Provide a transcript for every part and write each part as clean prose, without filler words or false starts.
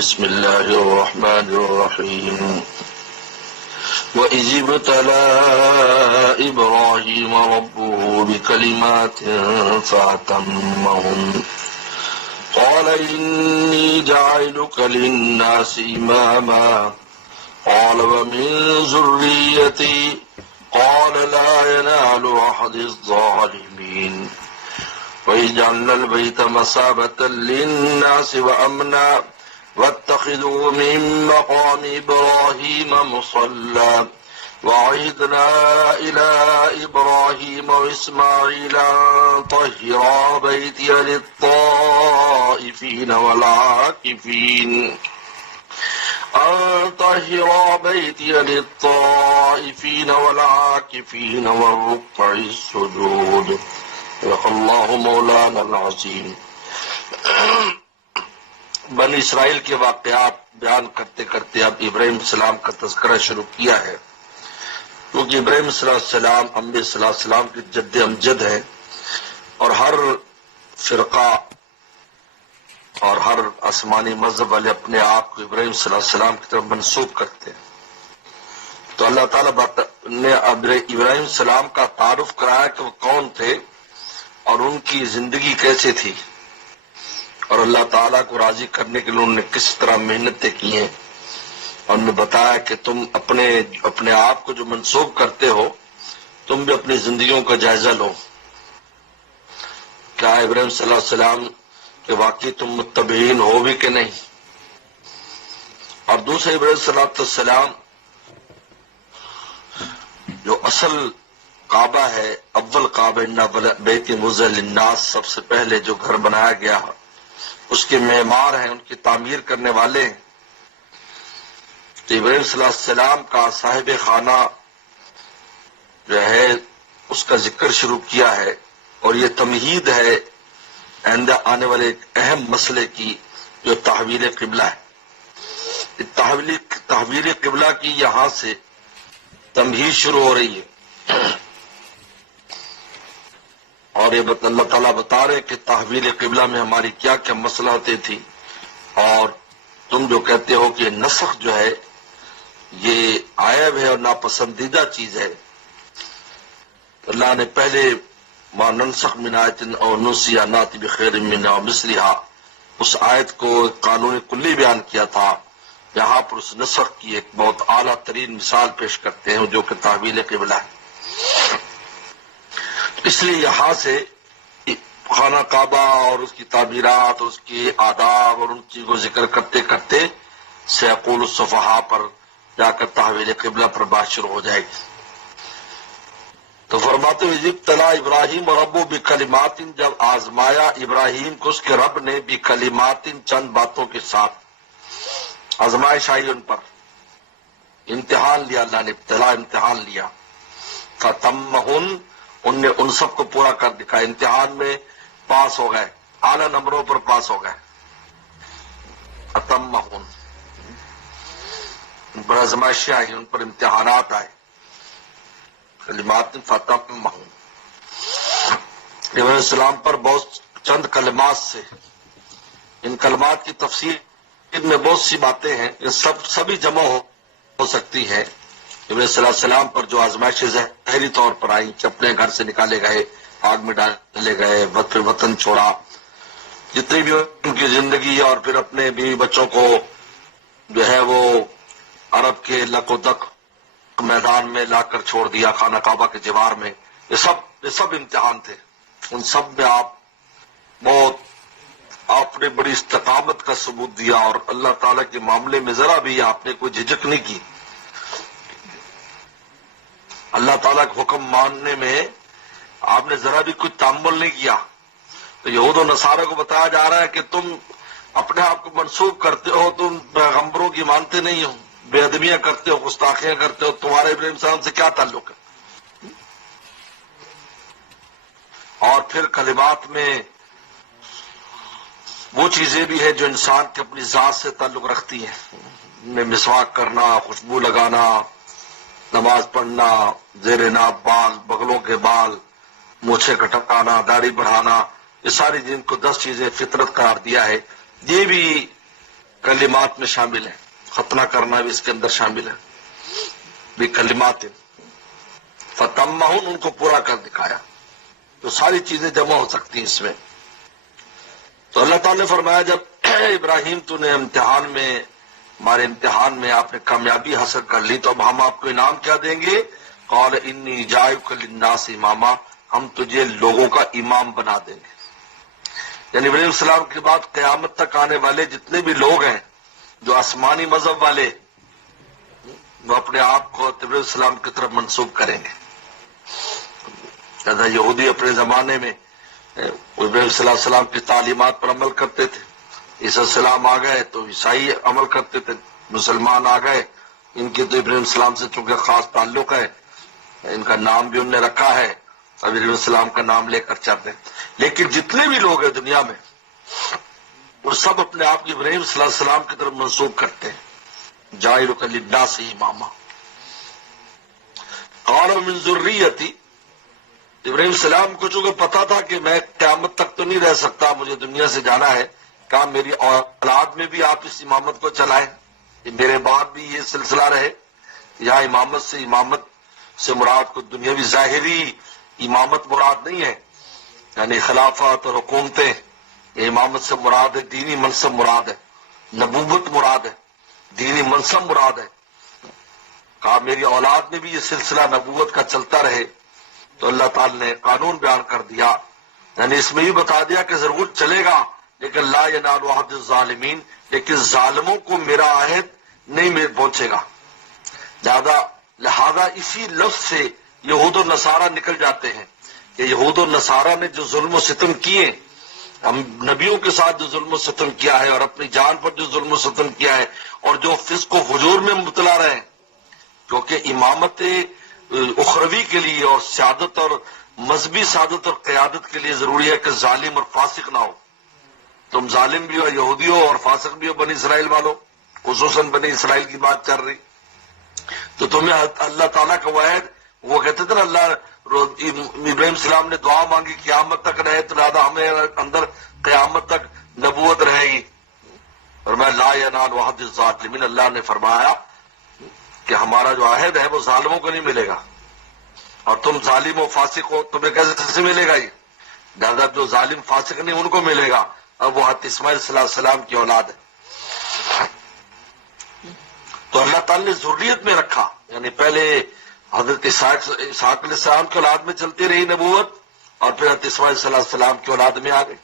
بسم الله الرحمن الرحيم وإذ ابتلى إبراهيم ربه بكلمات فأتمهن قال إني جاعلك للناس إماما قال ومن ذريتي قال لا ينال أحد الظالمين وَإِجْعَلْنَا الْبَيْتَ مَثَابَةً لِلنَّاسِ وَأَمْنًا وَاتَّخِذُوا مِن مَّقَامِ إِبْرَاهِيمَ مُصَلًّى وَعَهِدْنَا إِلَىٰ إِبْرَاهِيمَ وَإِسْمَاعِيلَ أَن طَهِّرَا بَيْتِيَ لِلطَّائِفِينَ وَالْعَاكِفِينَ وَالرُّكَّعِ السُّجُودِ اللہ مولانا العظیم۔ بنی اسرائیل کے واقعات بیان کرتے کرتے اب ابراہیم السلام کا تذکرہ شروع کیا ہے، کیونکہ ابراہیم صلی اللہ علیہ وسلم انبیاء صلی اللہ علیہ وسلم کے جد امجد ہیں، اور ہر فرقہ اور ہر آسمانی مذہب والے اپنے آپ کو ابراہیم صلی اللہ علیہ وسلم کی طرف منسوب کرتے ہیں۔ تو اللہ تعالیٰ نے ابراہیم السلام کا تعارف کرایا کہ وہ کون تھے اور ان کی زندگی کیسے تھی، اور اللہ تعالیٰ کو راضی کرنے کے لیے انہوں نے کس طرح محنتیں کی ہیں، اور انہوں نے بتایا کہ تم اپنے آپ کو جو منسوب کرتے ہو تم بھی اپنی زندگیوں کا جائزہ لو، کیا ابراہیم صلی اللہ علیہ وسلم کہ واقعی تم متبعین ہو بھی کہ نہیں۔ اور دوسرے ابراہیم صلی اللہ علیہ وسلم جو اصل کعبہ ہے، اول کعبہ بیت وضع للناس، سب سے پہلے جو گھر بنایا گیا اس کے معمار ہیں، ان کی تعمیر کرنے والے ہیں۔ تو ابراہیم صلی اللہ علیہ وسلم کا صاحب خانہ جو ہے اس کا ذکر شروع کیا ہے، اور یہ تمہید ہے آئندہ آنے والے ایک اہم مسئلے کی جو تحویل قبلہ ہے۔ تحویل قبلہ کی یہاں سے تمہید شروع ہو رہی ہے، اور یہ اللہ تعالیٰ بتا رہے کہ تحویل قبلہ میں ہماری کیا کیا مصلحتیں تھی، اور تم جو کہتے ہو کہ نسخ جو ہے یہ عیب ہے اور ناپسندیدہ چیز ہے، اللہ نے پہلے ما ننسخ من آیت او ننسیها نأتی بخیر منها ومثلها اس آیت کو ایک قانون کلی بیان کیا تھا، یہاں پر اس نسخ کی ایک بہت اعلیٰ ترین مثال پیش کرتے ہیں جو کہ تحویل قبلہ ہے۔ اس لیے یہاں سے خانہ کعبہ اور اس کی تعمیرات اور اس کے آداب اور ان چیزوں کو ذکر کرتے کرتے سیقول الصفحاء پر جا کر تحویل قبلہ پر بات شروع ہو جائے گی۔ تو فرماتے ہوئے ابتلا ابراہیم ربو بکلمات، جب آزمایا ابراہیم کو اس کے رب نے بکلمات چند باتوں کے ساتھ، آزمائش آئی ان پر، امتحان لیا اللہ نے، ابتلا امتحان لیا، فتمہن ان نے ان سب کو پورا کر دکھایا، امتحان میں پاس ہو گئے، اعلیٰ نمبروں پر پاس ہو گئے، فتمہن ان پر آزمائشیں آئی، ان پر امتحانات آئے، کلمات فتمہن ابراہیم علیہ السلام پر بہت چند کلمات سے، ان کلمات کی تفسیر میں بہت سی باتیں ہیں، یہ سبھی جمع ہو سکتی ہیں۔ ابراہیم صلی اللہ علیہ وسلم پر جو آزمائشیں ظاہری طور پر آئیں کہ اپنے گھر سے نکالے گئے، آگ میں ڈالے گئے، پھر وطن چھوڑا، جتنی بھی ان کی زندگی، اور پھر اپنے بیوی بچوں کو جو ہے وہ عرب کے لک و دک میدان میں لا کر چھوڑ دیا، خانہ کعبہ کے جوار میں، یہ سب امتحان تھے۔ ان سب میں آپ نے بڑی استقامت کا ثبوت دیا، اور اللہ تعالیٰ کے معاملے میں ذرا بھی آپ نے کوئی جھجک نہیں کی، اللہ تعالیٰ کا حکم ماننے میں آپ نے ذرا بھی کوئی تامل نہیں کیا۔ تو یہود و نصارہ کو بتایا جا رہا ہے کہ تم اپنے آپ کو منسوب کرتے ہو، تم پیغمبروں کی مانتے نہیں ہو، بے ادبیاں کرتے ہو، گستاخیاں کرتے ہو، تمہارے ابراہیم السلام سے کیا تعلق ہے؟ اور پھر کلمات میں وہ چیزیں بھی ہیں جو انسان کے اپنی ذات سے تعلق رکھتی ہیں، مسواک کرنا، خوشبو لگانا، نماز پڑھنا، زیر ناف بال، بغلوں کے بال، مونچھیں کٹانا، داڑھی بڑھانا، یہ ساری جن کو 10 چیزیں فطرت قرار دیا ہے، یہ بھی کلمات میں شامل ہے، ختنہ کرنا بھی اس کے اندر شامل ہے، بھی کلمات فتمہن، ان کو پورا کر دکھایا، تو ساری چیزیں جمع ہو سکتی ہیں اس میں۔ تو اللہ تعالیٰ نے فرمایا جب ابراہیم تو نے امتحان میں، ہمارے امتحان میں آپ نے کامیابی حاصل کر لی، تو اب ہم آپ کو انعام کیا دیں گے؟ قال انی جاعلک للناس اماما، ہم تجھے لوگوں کا امام بنا دیں گے۔ یعنی ابراہیم علیہ السلام کے بعد قیامت تک آنے والے جتنے بھی لوگ ہیں جو آسمانی مذہب والے، وہ اپنے آپ کو ابراہیم علیہ السلام کی طرف منسوب کریں گے۔ لہذا یہودی اپنے زمانے میں ابراہیم صلی اللہ علیہ وسلم کی تعلیمات پر عمل کرتے تھے، عیسیٰ السلام آ گئے تو عیسائی عمل کرتے تھے، مسلمان آ گئے، ان کے تو ابراہیم السلام سے چونکہ خاص تعلق ہے، ان کا نام بھی انہوں نے رکھا ہے، ابراہیم السلام کا نام لے کر چلتے۔ لیکن جتنے بھی لوگ ہیں دنیا میں وہ سب اپنے آپ کو ابراہیم صلی اللہ علیہ وسلم کی طرف منسوب کرتے ہیں، جاعلک للناس اماما۔ قال من ذریتی، ابراہیم السلام کو چونکہ پتا تھا کہ میں قیامت تک تو نہیں رہ سکتا، مجھے دنیا سے جانا ہے، کہا میری اولاد میں بھی آپ اس امامت کو چلائیں، میرے بعد بھی یہ سلسلہ رہے۔ یہاں امامت سے مراد کو دنیاوی ظاہری امامت مراد نہیں ہے، یعنی خلافت اور حکومتیں، یہ امامت سے مراد ہے دینی منصب مراد ہے، نبوت مراد ہے، دینی منصب مراد ہے۔ کہا میری اولاد میں بھی یہ سلسلہ نبوت کا چلتا رہے۔ تو اللہ تعالی نے قانون بیان کر دیا، یعنی اس میں یہ بتا دیا کہ ضرور چلے گا، لیکن لا ینال عہد الظالمین، لیکن ظالموں کو میرا عہد نہیں پہنچے گا۔ لہذا اسی لفظ سے یہود و نصارہ نکل جاتے ہیں کہ یہود و نصارہ نے جو ظلم و ستم کیے، ہم نبیوں کے ساتھ جو ظلم و ستم کیا ہے اور اپنی جان پر جو ظلم و ستم کیا ہے، اور جو فسق و فجور میں مبتلا رہے ہیں، کیونکہ امامت اخروی کے لیے اور سیادت اور مذہبی سعادت اور قیادت کے لیے ضروری ہے کہ ظالم اور فاسق نہ ہو۔ تم ظالم بھی ہو، یہودی ہو، اور فاسق بھی ہو، بنی اسرائیل والوں، خصوصاً بنی اسرائیل کی بات چل رہی، تو تمہیں اللہ تعالیٰ کا وعد، وہ کہتے تھے نا اللہ، ابراہیم السلام نے دعا مانگی قیامت تک رہے، تو لہٰذا ہمیں اندر قیامت تک نبوت رہے گی، اور میں لا ینال عہد الظالمین، اللہ نے فرمایا کہ ہمارا جو عہد ہے وہ ظالموں کو نہیں ملے گا، اور تم ظالم و فاسق ہو، تمہیں کیسے ملے گا؟ یہ لہٰذا جو ظالم فاسق نہیں ان کو ملے گا، اب وہ حضرت اسماعیل صلی اللہ علیہ وسلم کی اولاد ہے۔ تو اللہ تعالی نے ذریت میں رکھا، یعنی پہلے حضرت اسحاق علیہ السلام کی اولاد میں چلتی رہی نبوت، اور پھر حضرت اسماعیل صلی اللہ علیہ وسلم کی اولاد میں آ گئی۔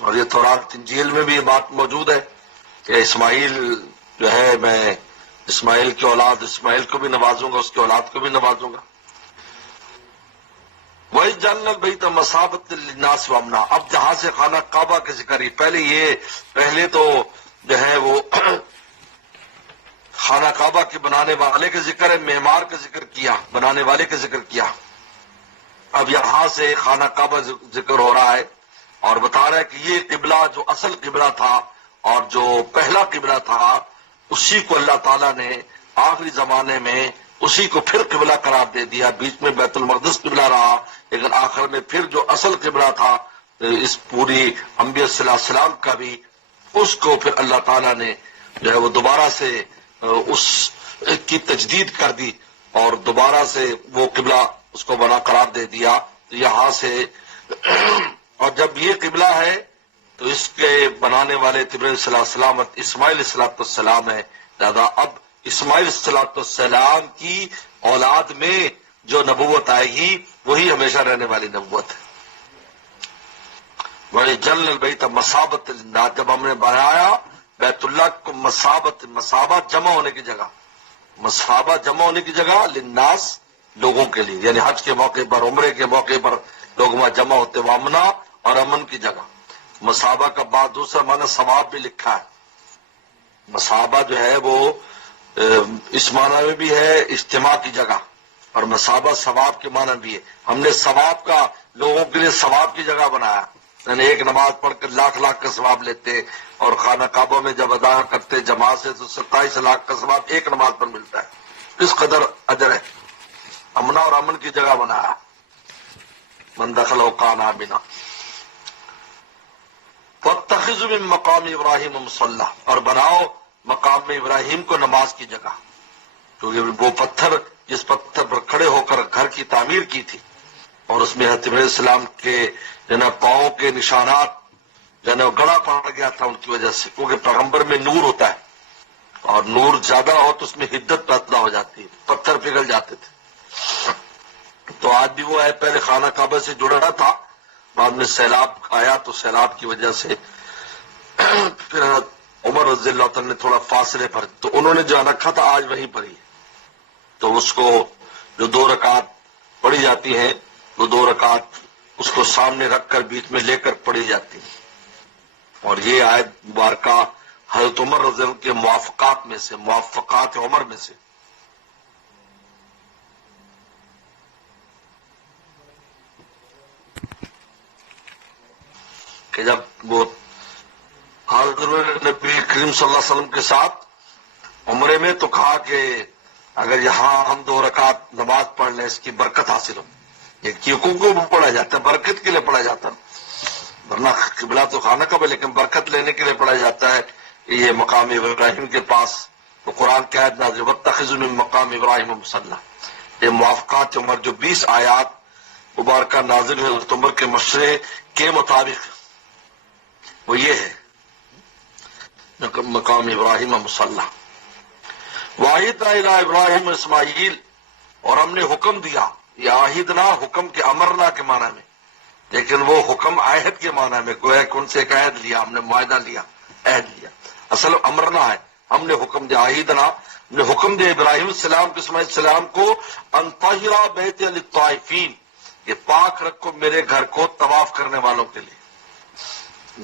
اور یہ تورات انجیل میں بھی یہ بات موجود ہے کہ اسماعیل جو ہے، میں اسماعیل کی اولاد، اسماعیل کو بھی نوازوں گا، اس کی اولاد کو بھی نوازوں گا۔ وَإِذْ جَعَلْنَا الْبَيْتَ مَثَابَةً لِلنَّاسِ وَأَمْنًا، اب جہاں سے خانہ کعبہ کا ذکر ہی، پہلے تو جو ہے وہ خانہ کعبہ کے بنانے والے کا ذکر ہے، معمار کا ذکر کیا، بنانے والے کا ذکر کیا۔ اب یہاں سے خانہ کعبہ ذکر ہو رہا ہے، اور بتا رہا ہے کہ یہ قبلہ جو اصل قبلہ تھا اور جو پہلا قبلہ تھا، اسی کو اللہ تعالیٰ نے آخری زمانے میں اسی کو پھر قبلہ قرار دے دیا۔ بیچ میں بیت المقدس قبلہ رہا، لیکن آخر میں پھر جو اصل قبلہ تھا اس پوری انبیاء صلی اللہ علیہ وسلم کا بھی، اس کو پھر اللہ تعالیٰ نے جو ہے وہ دوبارہ سے اس کی تجدید کر دی، اور دوبارہ سے وہ قبلہ اس کو بنا قرار دے دیا۔ تو یہاں سے اور جب یہ قبلہ ہے تو اس کے بنانے والے ابراہیم صلی اللہ علیہ وسلم اسماعیل علیہ السلام ہے، لہذا اب اسماعیل علیہ السلام کی اولاد میں جو نبوت آئے گی وہی ہمیشہ رہنے والی نبوت ہے۔ وَجَعَلْنَا الْبَيْتَ مَثَابَةً لِلنَّاسِ، جب ہم نے بنایا بیت اللہ کو مسابہ جمع ہونے کی جگہ، مسابہ جمع ہونے کی جگہ، للناس لوگوں کے لیے، یعنی حج کے موقع پر، عمرے کے موقع پر لوگ وہاں جمع ہوتے، وامنا اور امن کی جگہ۔ مسابہ کا بعد دوسرا معنی ثواب بھی لکھا ہے۔ مسابہ جو ہے وہ اس معنی میں بھی ہے اجتماع کی جگہ، اور مسابہ ثواب کے معنی بھی ہے۔ ہم نے ثواب کا، لوگوں کے لیے ثواب کی جگہ بنایا، یعنی ایک نماز پڑھ کر لاکھ کا ثواب لیتے، اور خانہ کعبہ میں جب ادا کرتے جماعت سے تو 27 لاکھ کا ثواب ایک نماز پر ملتا ہے۔ اس قدر اجر ہے۔ امنا اور امن کی جگہ بنایا، من دخلہ کان آمنا۔ وَاتَّخِذُوا مِن مَقَامِ ابراہیم مُصَلَّى، اور بناؤ مقام ابراہیم کو نماز کی جگہ، کیونکہ وہ پتھر جس پتھر پر کھڑے ہو کر گھر کی تعمیر کی تھی، اور اس میں حضرت ابراہیم علیہ السلام کے پاؤں کے نشانات گڑا پڑ گیا تھا ان کی وجہ سے، کیونکہ پیغمبر میں نور ہوتا ہے اور نور زیادہ ہو تو اس میں حدت پیدا ہو جاتی ہے، پتھر پگھل جاتے تھے۔ تو آج بھی وہ ہے، پہلے خانہ کعبہ سے جڑا تھا، بعد میں سیلاب آیا تو سیلاب کی وجہ سے پھر عمر رضی اللہ تعالیٰ نے تھوڑا فاصلے پر، تو انہوں نے جو رکھا تھا آج وہیں پر ہی، تو اس کو جو 2 رکعت پڑھی جاتی ہیں، وہ 2 رکعت اس کو سامنے رکھ کر بیچ میں لے کر پڑھی جاتی ہیں۔ اور یہ آیت مبارکہ حضرت عمر رضی اللہ کے موافقات میں سے، موافقات عمر میں سے۔ کہ جب وہ حضرت نبی کریم صلی اللہ علیہ وسلم کے ساتھ عمرے میں، تو کہا کہ اگر یہاں ہم 2 رکعت نماز پڑھ لیں اس کی برکت حاصل ہو۔ یہ کیوں کو پڑھا جاتا ہے؟ برکت کے لیے پڑھا جاتا ہے، ورنہ قبلہ تو خانہ کعبہ، لیکن برکت لینے کے لیے پڑھا جاتا ہے۔ یہ مقام ابراہیم کے پاس تو قرآن کی آیت نازل، وَاتَّخِذُوا مِن مَقَامِ ابراہیم مُصَلَّى، یہ موافقات عمر جو 20 آیات مبارکہ نازل ہوئے حضرت عمر کے مشورے کے مطابق، وہ یہ ہے مقام ابراہیم مصلی۔ وَعَهِدْنَا إِلَىٰ إِبْرَاهِيمَ وَإِسْمَاعِيلَ، اور ہم نے حکم دیا، یہ عہدنا حکم کے امرنا کے معنی میں، لیکن وہ حکم عہد کے معنی میں، گویا کہ ان سے ایک عہد لیا، ہم نے معاہدہ لیا، عہد لیا، اصل امرنا ہے، ہم نے حکم دیا، عہدنا ہم نے حکم دیا ابراہیم السلام کو، اسماعیل السلام کو، ان طہر بیتی للطائفین، کہ پاک رکھو میرے گھر کو طواف کرنے والوں کے لیے۔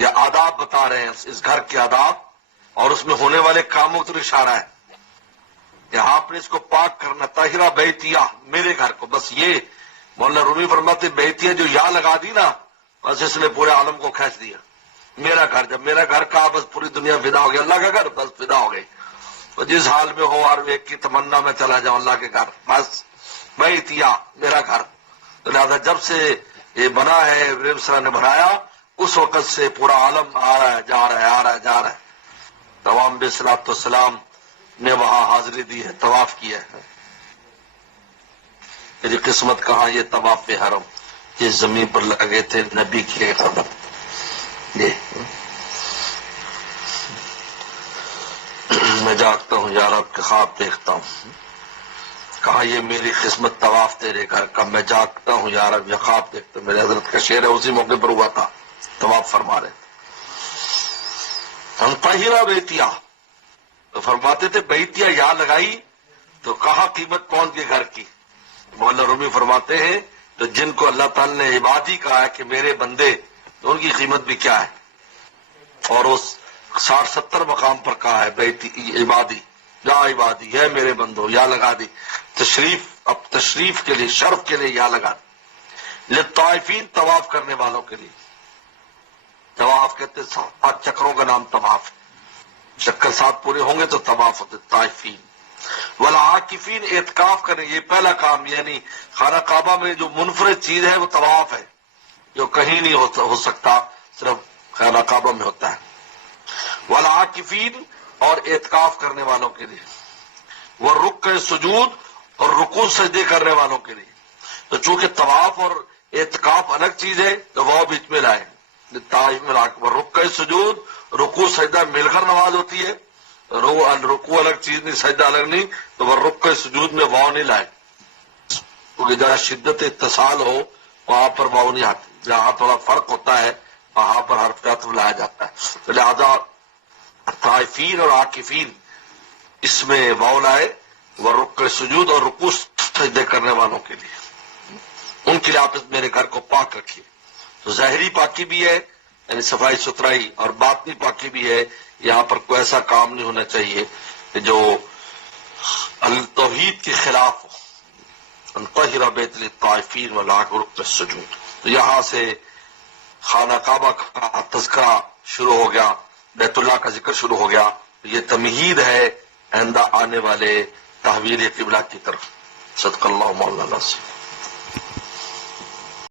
یہ آداب بتا رہے ہیں، اس گھر کے آداب اور اس میں ہونے والے کاموں پر اشارہ ہے۔ یہاں آپ نے اس کو پاک کرنا، طاہرہ بیتیہ، میرے گھر کو، بس یہ مولانا رومی فرماتے بیتیہ جو یا لگا دی نا، بس اس نے پورے عالم کو کھینچ دیا۔ میرا گھر، جب میرا گھر کہا بس پوری دنیا فدا ہو گئی، اللہ کا گھر بس فدا ہو گئی۔ تو جس حال میں ہو ہر ایک کی تمنا میں چلا جاؤں اللہ کے گھر، بس بیتیہ میرا گھر۔ تو لہٰذا جب سے یہ بنا ہے، ابراہیم صلی اللہ نے بنایا، اس وقت سے پورا عالم آ رہا ہے، جا رہا ہے، آ رہا ہے، جا رہا ہے۔ تمام علیہ السلام نے وہاں حاضری دی ہے، طواف کیا ہے۔ میری قسمت کہاں یہ طواف حرم، یہ زمین پر لگے تھے نبی کے قدم۔ یہ میں جاگتا ہوں یا رب کے خواب دیکھتا ہوں، کہا یہ میری قسمت طواف تیرے گھر کا، میں جاگتا ہوں یا رب یہ خواب دیکھتا ہوں۔ میرے حضرت کا شعر ہے، اسی موقع پر ہوا تھا، طواف فرما رہے تھے۔ ہم طاہرہ بیتیہ، تو فرماتے تھے بیتیہ یا لگائی تو کہاں قیمت پہنچ گئی گھر کی۔ مولانا رومی فرماتے ہیں تو جن کو اللہ تعالی نے عبادی کہا ہے کہ میرے بندے، تو ان کی قیمت بھی کیا ہے، اور اس 60-70 مقام پر کہا ہے بیتی عبادی، یا عبادی ہے میرے بندو، یا لگا دی تشریف، اب تشریف کے لیے، شرف کے لیے یا لگا دی، للطائفین طواف کرنے والوں کے لیے۔ طواف کہتے 7 چکروں کا نام طواف، چکر 7 پورے ہوں گے تو طواف ہوتے طائفین۔ والعاکفین، اعتکاف کریں، یہ پہلا کام، یعنی خانہ کعبہ میں جو منفرد چیز ہے وہ طواف ہے، جو کہیں نہیں ہو سکتا، صرف خانہ کعبہ میں ہوتا ہے۔ والعاکفین، اور اعتکاف کرنے والوں کے لیے، والرکع سجود، اور رکوع سجدے کرنے والوں کے لیے۔ تو چونکہ طواف اور اعتکاف الگ چیز ہے تو وہ بیچ میں لائے، رکع سجود، رکوع سجدہ مل کر نماز ہوتی ہے، رکوع الگ چیز نہیں، سجدہ الگ نہیں، تو وہ رکع سجود میں واو نہیں لائے، کیونکہ جہاں شدت اتصال ہو وہاں پر واو نہیں آتی، جہاں تھوڑا فرق ہوتا ہے وہاں پر حرف عطف لایا جاتا ہے۔ تو لہذا طائفین اور عاکفین اس میں واو لائے، وہ رکع سجود اور رکوع سجدے کرنے والوں کے لیے، ان کے لیے آپ میرے گھر کو پاک رکھیے۔ تو ظاہری پاکی بھی ہے، یعنی صفائی ستھرائی، اور باطنی پاکی بھی ہے، یہاں پر کوئی ایسا کام نہیں ہونا چاہیے جو توحید کے خلاف ہو۔ ان طہر بیت للطائفین والرکع السجود۔ تو یہاں سے خانہ کعبہ کا تذکرہ شروع ہو گیا، بیت اللہ کا ذکر شروع ہو گیا۔ یہ تمہید ہے آئندہ آنے والے تحویل قبلہ کی طرف۔ صدق اللہ مولانا سے۔